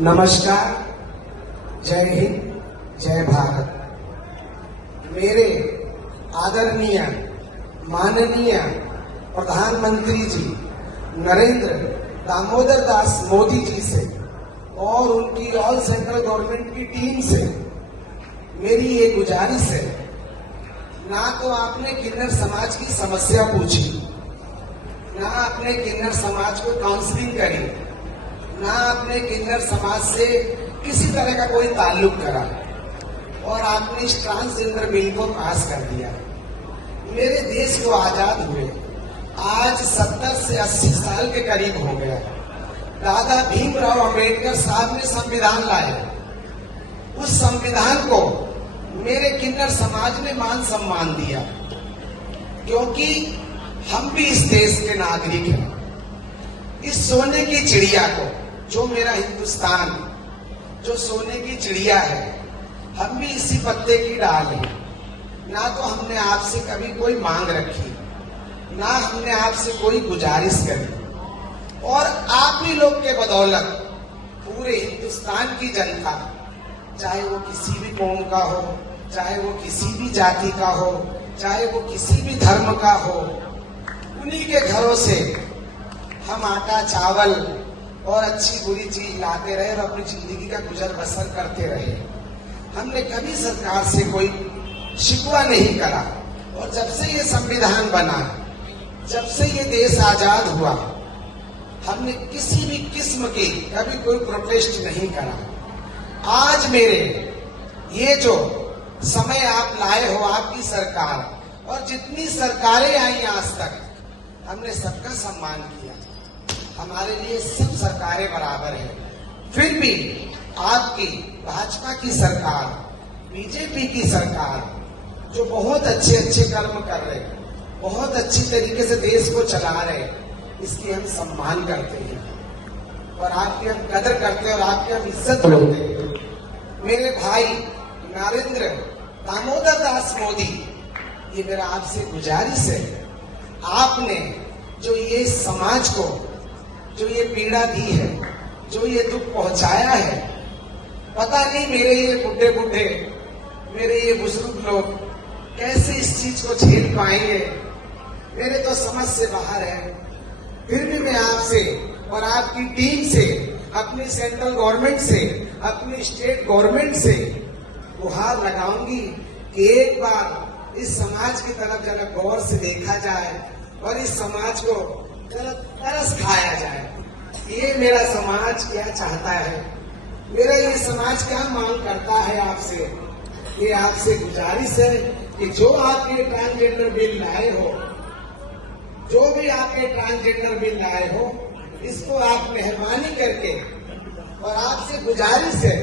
नमस्कार, जय हिंद, जय भारत। मेरे आदरणीय माननीय प्रधानमंत्री जी नरेंद्र दामोदर दास मोदी जी से और उनकी ऑल सेंट्रल गवर्नमेंट की टीम से मेरी ये गुजारिश है, ना तो आपने किन्नर समाज की समस्या पूछी, ना आपने किन्नर समाज को काउंसलिंग करी, ना आपने किन्नर समाज से किसी तरह का कोई ताल्लुक करा और आपने इस ट्रांसजेंडर बिल को पास कर दिया। मेरे देश को आजाद हुए आज 70 से 80 साल के करीब हो गया। दादा भीमराव अंबेडकर साहब ने संविधान लाया। उस संविधान को मेरे किन्नर समाज ने मान सम्मान दिया, क्योंकि हम भी इस देश के नागरिक हैं। इस सोने की चिड़िया को, जो मेरा हिंदुस्तान, जो सोने की चिड़िया है, हम भी इसी पत्ते की डाल हैं। ना तो हमने आपसे कभी कोई मांग रखी, ना हमने आपसे कोई गुजारिश करी, और आप ही लोग के बदौलत पूरे हिंदुस्तान की जनता, चाहे वो किसी भी कौम का हो, चाहे वो किसी भी जाति का हो, चाहे वो किसी भी धर्म का हो, उन्हीं के घरों से हम आटा चावल और अच्छी बुरी चीज लाते रहे और अपनी जिंदगी का गुजर बसर करते रहे। हमने कभी सरकार से कोई शिकवा नहीं करा। और जब से ये संविधान बना, जब से ये देश आजाद हुआ, हमने किसी भी किस्म की कभी कोई प्रोटेस्ट नहीं करा। आज मेरे ये जो समय आप लाए हो, आपकी सरकार और जितनी सरकारें आई आज तक, हमने सबका सम्मान किया। हमारे लिए सब सरकारें बराबर हैं। फिर भी आपकी भाजपा की सरकार, बीजेपी की सरकार, जो बहुत अच्छे अच्छे कर्म कर रहे, बहुत अच्छी तरीके से देश को चला रहे, इसकी हम सम्मान करते हैं और आपकी हम कदर करते हैं और आपकी हम इज्जत करते हैं। मेरे भाई नरेंद्र दामोदर दास मोदी, ये मेरा आपसे गुजारिश है, आपने जो ये समाज को जो ये पीड़ा दी है, जो ये दुख पहुंचाया है, पता नहीं मेरे ये बुढ़े बुढ़े, मेरे ये बुजुर्ग लोग कैसे इस चीज को झेल पाएंगे, मेरे तो समझ से बाहर है। फिर भी मैं आपसे और आपकी टीम से, अपनी सेंट्रल गवर्नमेंट से, अपनी स्टेट गवर्नमेंट से गुहार लगाऊंगी कि एक बार इस समाज की तरफ जरा गौर से देखा जाए और इस समाज को जरा तरस खाया जाए। ये मेरा समाज क्या चाहता है, मेरा ये समाज क्या मांग करता है आपसे। ये आपसे गुजारिश है कि जो आप ये ट्रांसजेंडर बिल लाए हो, जो भी आप ये ट्रांसजेंडर बिल लाए हो, इसको आप मेहरबानी करके, और आपसे गुजारिश है,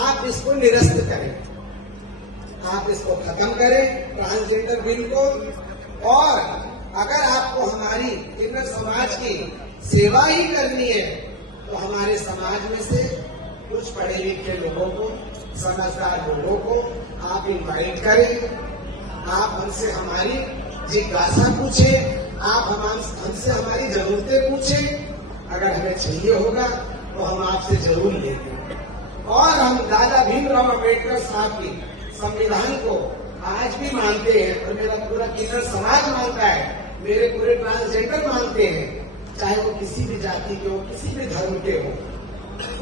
आप इसको निरस्त करें, आप इसको खत्म करें ट्रांसजेंडर बिल को। और अगर आपको हमारी किन्नर समाज की सेवा ही करनी है, तो हमारे समाज में से कुछ पढ़े लिखे लोगों को, समझदार लोगों को आप इनवाइट करें। आप हमसे हमारी जिज्ञासा पूछें, आप हमसे हमारी जरूरतें पूछें। अगर हमें चाहिए होगा तो हम आपसे जरूर लेंगे। और हम दादा भीमराव अंबेडकर साहब की संविधान को आज भी मानते हैं, और मेरा पूरा किन्नर समाज मानता है, मेरे पूरे ट्रांसजेंडर मानते हैं, चाहे वो किसी भी जाति के हो, किसी भी धर्म के हो,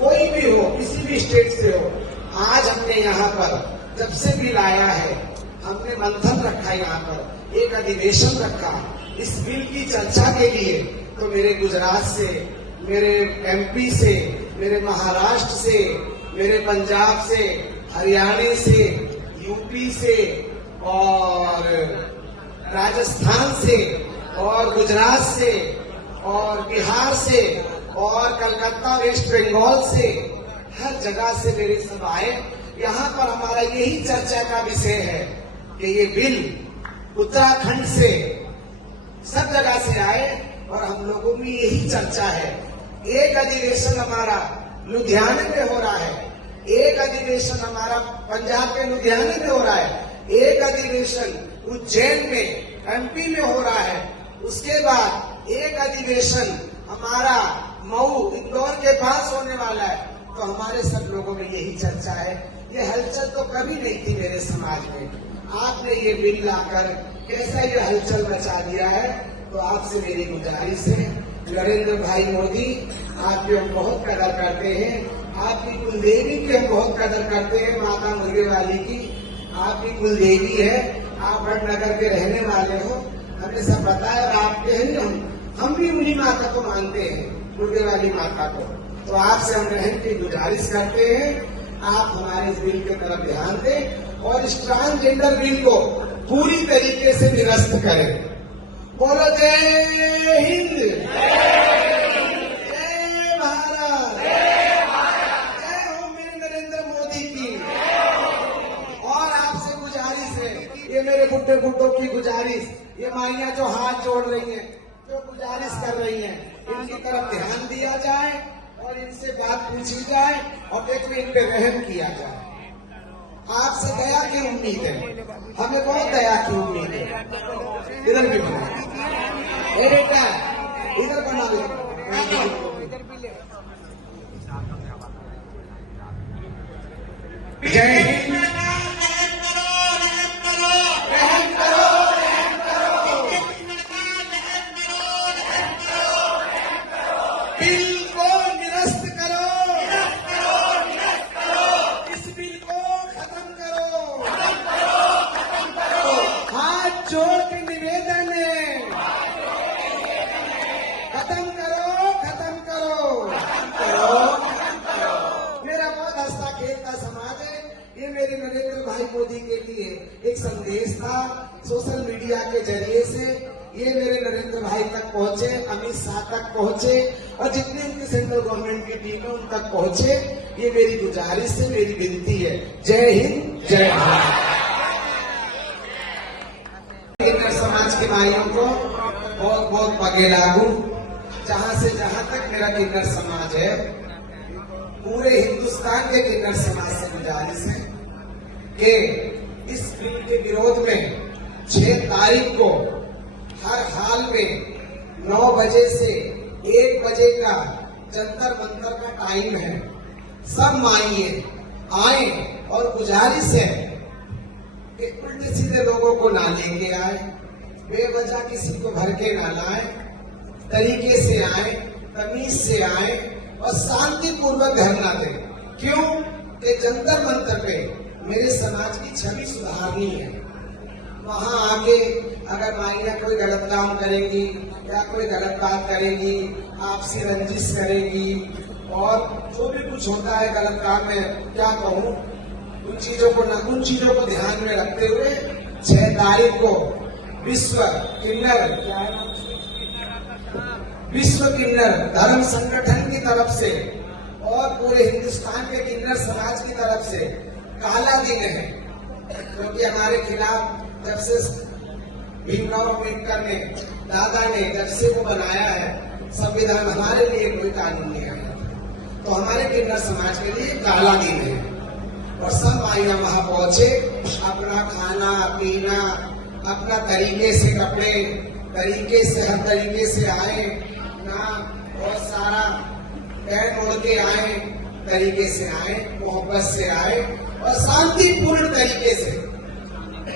कोई भी हो, किसी भी स्टेट से हो। आज हमने यहाँ पर जब से भी लाया है, हमने मंथन रखा, यहाँ पर एक अधिवेशन रखा इस बिल की चर्चा के लिए। तो मेरे गुजरात से, मेरे एमपी से, मेरे महाराष्ट्र से, मेरे पंजाब से, हरियाणा से, यूपी से और राजस्थान से और गुजरात से और बिहार से और कलकत्ता, वेस्ट बंगाल से, हर जगह से मेरे सब आए। यहाँ पर हमारा यही चर्चा का विषय है कि ये बिल उत्तराखंड से, सब जगह से आए और हम लोगों में यही चर्चा है। एक अधिवेशन हमारा लुधियाने में हो रहा है, एक अधिवेशन हमारा पंजाब के लुधियाने में हो रहा है, एक अधिवेशन उज्जैन में एमपी में हो रहा है, उसके बाद एक अधिवेशन हमारा के पास होने वाला है। तो हमारे सब लोगों में यही चर्चा है। ये हलचल तो कभी नहीं थी मेरे समाज में, आपने ये बिल लाकर कैसा ये हलचल मचा दिया है। तो आपसे मेरी गुजारिश है, नरेंद्र भाई मोदी, आपकी हम बहुत कदर करते हैं, आपकी कुलदेवी की हम बहुत कदर करते हैं, माता मुर्गे वाली की आपकी कुलदेवी है, आप वडनगर के रहने वाले हो, हमें सब पता है। और आपके हैं हम भी उन्हीं माता को मानते हैं, मुर्गे वाली माता को। तो आपसे हम रहन की गुजारिश करते हैं, आप हमारे इस बिल की तरफ ध्यान दें और इस ट्रांसजेंडर बिल को पूरी तरीके से निरस्त करें। बोलो जय हिंद, जय भारत, जय हो मेरे नरेंद्र मोदी की। और आपसे गुजारिश है, ये मेरे बुड्ढे बुड्ढों की गुजारिश, ये माइयां जो हाथ जोड़ रही हैं, जो गुजारिश कर रही हैं, इनकी तरफ ध्यान दिया जाए और इनसे बात पूछी जाए और देखो इन पे रहम किया जाए। आपसे दया की उम्मीद है, हमें बहुत दया की उम्मीद है। इधर भी बना, बेटा इधर बना ले। जय हिंद, बिल को निरस्त करो, इस बिल को खत्म करो, हाथ जोड़ के निवेदन है, खत्म करो, खत्म करो। मेरा बहुत हंसता खेलता समाज है। ये मेरे नरेंद्र भाई मोदी के लिए एक संदेश था, सोशल मीडिया के जरिए से ये मेरे नरेंद्र भाई तक पहुंचे, अमित शाह तक पहुंचे और जितनी उनकी सेंट्रल गवर्नमेंट की टीम है उन तक पहुंचे। ये मेरी गुजारिश है, मेरी विनती है। जय हिंद, जय भारत। किन्नर समाज की माइयों को बहुत बहुत पगे लागू। जहां से जहां तक मेरा किन्नर समाज है, पूरे हिंदुस्तान के किन्नर समाज से गुजारिश है कि इस बिल के विरोध में 6 तारीख को हर हाल में 9 बजे से 1 बजे का जंतर मंतर का टाइम है। सब माइए आए और गुजारिश है कि उल्टे सीधे लोगों को ना लेके आए, बेवजह किसी को भर के ना लाए, तरीके से आए, तमीज से आए और शांतिपूर्वक धरना दें। क्यों कि जंतर मंतर पे मेरे समाज की छवि सुधारनी है। वहां आके अगर माइयां कोई गलत काम करेंगी या कोई गलत बात करेंगी, आपसी रंजिश करेंगी और जो भी कुछ होता है गलत काम में, क्या कहूँ, उन चीजों को ध्यान में रखते हुए 6 तारीख को विश्व किन्नर धर्म संगठन की तरफ से और पूरे हिंदुस्तान के किन्नर समाज की तरफ से काला दिन है। क्योंकि हमारे खिलाफ जब से भीमराव अम्बेडकर ने, दादा ने जब से वो बनाया है संविधान, हमारे लिए कोई कानून नहीं आया, तो हमारे किन्नर समाज के लिए काला दिन है। और सब माइयां वहां पहुंचे, अपना खाना पीना, अपना तरीके से कपड़े, तरीके से हर तरीके से आए ना, बहुत सारा पैर मोड़ के आए, तरीके से आए, मोहब्बत से आए और शांतिपूर्ण तरीके से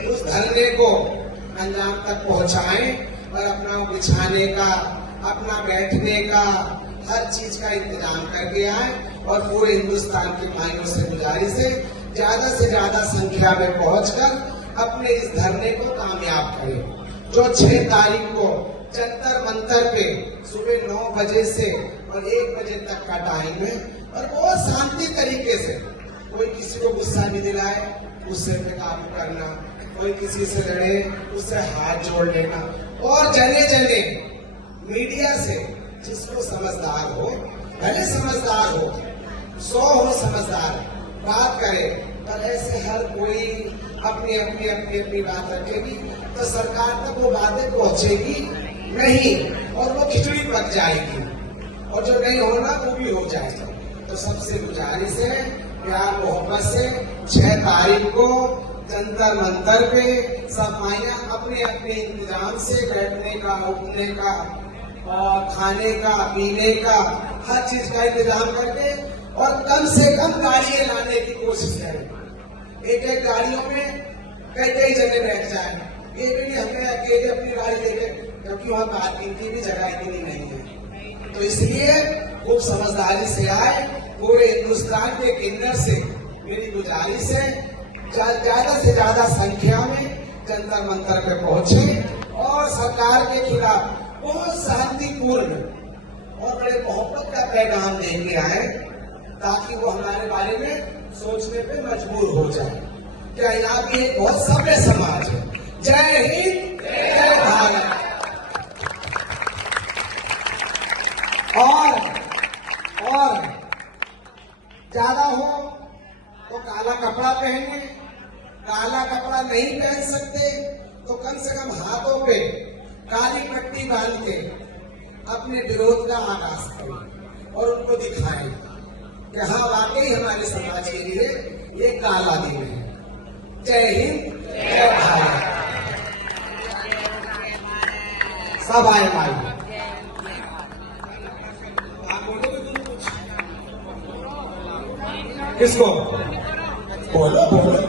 उस धरने को अंजाम तक पहुंचाएं और अपना बिछाने का, अपना बैठने का, हर चीज का इंतजाम करके आए। और पूरे हिंदुस्तान के भाइयों से गुजारिश है, ज्यादा से ज्यादा संख्या में पहुंचकर अपने इस धरने को कामयाब करें। जो 6 तारीख को जंतर मंतर पे सुबह 9 बजे से और 1 बजे तक का टाइम है और बहुत शांति तरीके से, कोई किसी को गुस्सा नहीं दिलाए, गुस्से पे काबू करना, कोई किसी से लड़े उससे हाथ जोड़ लेना। और जने जने मीडिया से जिसको समझदार हो, भले समझदार हो, 100 हो समझदार, बात करे, पर ऐसे हर कोई अपनी बात रखेगी तो सरकार तक वो बातें पहुंचेगी नहीं और वो खिचड़ी पक जाएगी और जो नहीं होना वो भी हो जाएगा। तो सबसे गुजारिश है, प्यार मोहब्बत से 6 तारीख को जंतर मंतर पे सब माइयां अपने अपने इंतजाम से बैठने का, उठने का, खाने का, पीने का, हर चीज का इंतजाम करके और कम से कम गाड़ियां लाने की कोशिश करें। एक एक गाड़ियों में कई कई जगह बैठ जाए, ये भी नहीं हमें अकेले अपनी गाड़ी लेके, क्योंकि वहां पार्किंग की भी जगह इतनी नहीं है। तो इसलिए खूब समझदारी से आए। पूरे हिंदुस्तान के किन्नर से मेरी गुजारिश है, ज्यादा से ज्यादा संख्या में जंतर मंतर पे पहुंचे और सरकार के खिलाफ बहुत शांतिपूर्ण और बड़े मोहब्बत का पैगाम देके आए, ताकि वो हमारे बारे में सोचने पे मजबूर हो जाए। क्या यहाँ की एक बहुत सभ्य समाज है। जय हिंद, जय भारत। और ज्यादा हो तो काला कपड़ा पहने, काला कपड़ा नहीं पहन सकते तो कम से कम हाथों पे काली पट्टी बांध के अपने विरोध का आगाज करें और उनको दिखाएं कि हाँ वाकई हमारे समाज के लिए ये काला दिन है। जय हिंद, जय भारत। सब आए भाई। किसको बोलो बोलो।